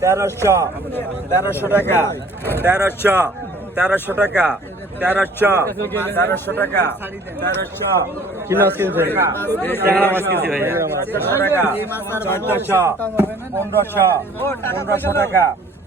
তেরোশো তেরোশো টাকা তেরোশো তেরোশো টাকা তেরোশো তেরোশো টাকা তেরোশো কি মাছ কিনছে ট্যাংরা মাছ কিনছি টাকা চোদ্দশো পনেরোশো পনেরোশো টাকা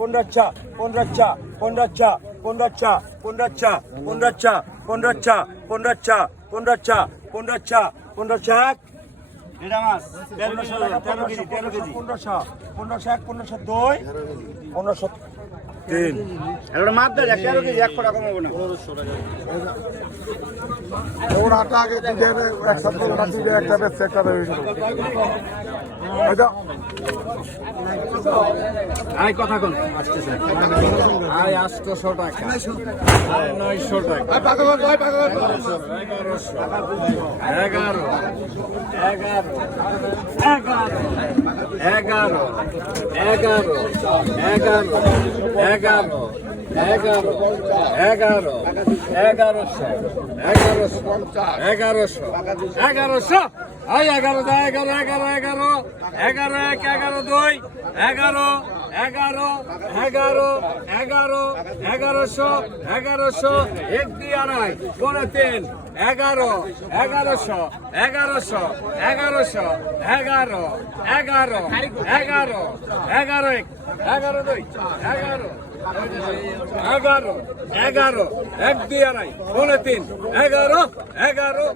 পনেরোশো পনেরোশো পনেরোশো পনেরোশো পনেরোশো পনেরোশো পনেরোশো পনেরোশো পনেরোশো পনেরোশো পনেরোশো এক এটা মাছ তেরোশো তেরো কেজি তেরো কেজি পনেরোশো পনেরোশো এক পনেরোশো দুই পনেরোশো তিন। একটা মাছ দেয় তেরো কেজি এক ফোটা কমাবো না। ওর আটা আগে এক সপ্তাহ একটা একটা এটা কথা কোন। টাকা। আই নয়শো টাকা। এগারো। এগারো। এগারো। এগারো। এগারো। এগারো। এগারো এগারো এগারো, এগারোশো এগারোশো এগারোশো এগারোশো। আই এগারো দা, এগারো এগারো এগারো। এগারো এক, এগারো দুই, এগারো এগারো এগারো এগারো, এগারোশো এগারোশো। এক দুই আড়াই পনেরো তিন, এগারো, এগারোশো এগারোশো এগারোশো, এগারো এগারো এগারো এগারো এক, এগারো দুই, এগারো। এগারো এগারো, এক, দুই, আড়াই, পৌনে তিন। এগারো এগারো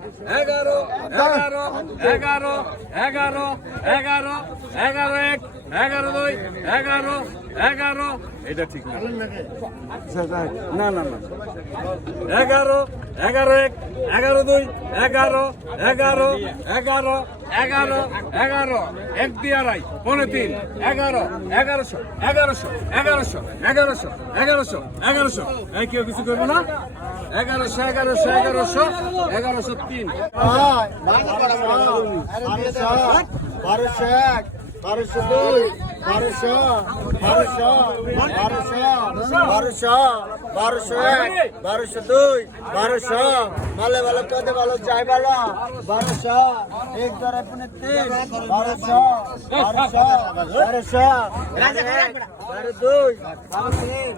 এগারো এগারো এগারো এগারো এগারো এক। এগারো দুই, এগারো এগারো। এটা ঠিক না। না না এগারো এগারো এক, এগারো দুই, এগারো এগারো এগারো এগারো এগারো। এক আড়াই পনেরো তিন। এগারো, এগারোশো এগারোশো এগারোশো এগারোশো এগারোশো এগারোশো। এই কেউ কিছু করব না? এগারোশো এগারোশো এগারোশো এগারোশো তিন। বারোশো এক। বারোশো দুই, বারোশো বারোশো বারোশো বারোশো বারোশো এক, বারোশো দুই, বারোশো। ভালো ভালো পদে ভালো, যাই ভালো। বারোশো, এক ধরে পুনে তিন, বারোশো বারোশো বারোশো বারো দুই, বারো তিন।